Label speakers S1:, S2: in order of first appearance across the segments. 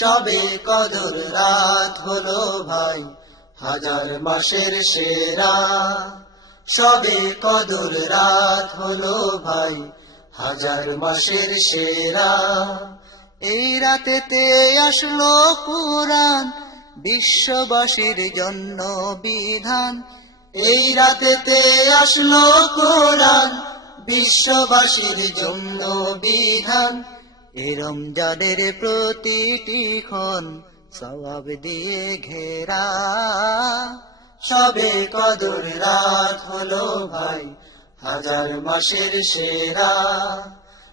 S1: সবে কদর রাত হলো ভাই, হাজার মাসের সেরা। সবে কদর রাত হলো ভাই, হাজার মাসের সেরা। এই রাতেতে আসলো কোরআন, বিশ্ববাসীর জন্য বিধান। এই রাতেতে আসলো কোরআন, বিশ্ববাসীর জন্য বিধান। এ রমজানের প্রতিটি ক্ষণ সবাব দিয়ে ঘেরা। সবে কদর রাত হলো ভাই, হাজার মাসের সেরা।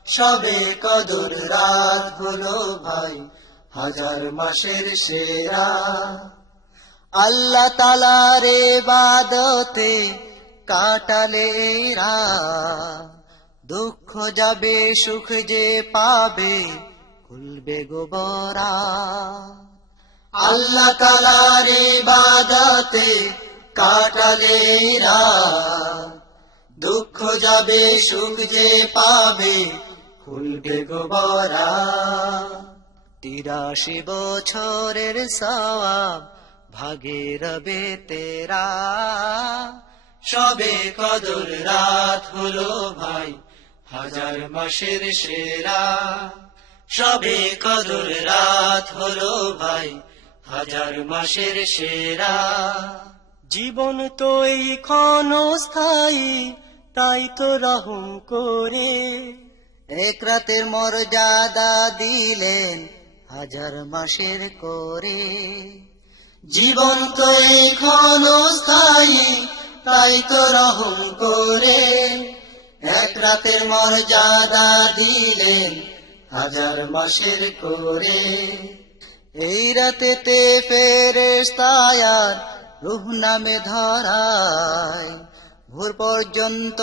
S1: সবে কদর রাত হলো ভাই, হাজার মাসের সেরা। আল্লাহ তালারে বাদতে কাটালে রাত। দুঃখ যাবে, সুখ যে পাবে, খুলবে গোবরা আল্লাহ তালারে বাদাতে কাটালে দুঃখ যাবে, সুখ যে পাবে, খুলবে গোবরা তিরাশি বছরের সওয়াব ভাগে রবে তেরা। সবে কদর রাত হলো ভাই হাজার মাসের সেরা। সবে কদর রাত হলো ভাই, হাজার মাসের সেরা।
S2: জীবন তো এই ক্ষণস্থায়ী তাই তো রহম করে।
S1: এক রাতের মর্যাদা দিলেন হাজার মাসের করে। জীবন তো এখন স্থায়ী, তাই তো রহম করে। এক রাতের মর্যাদা দিলেন হাজার মাসের করে। এই রাতেতে ফেরেস্তায়ার রুহ নামে ধরায়, ভোর পর্যন্ত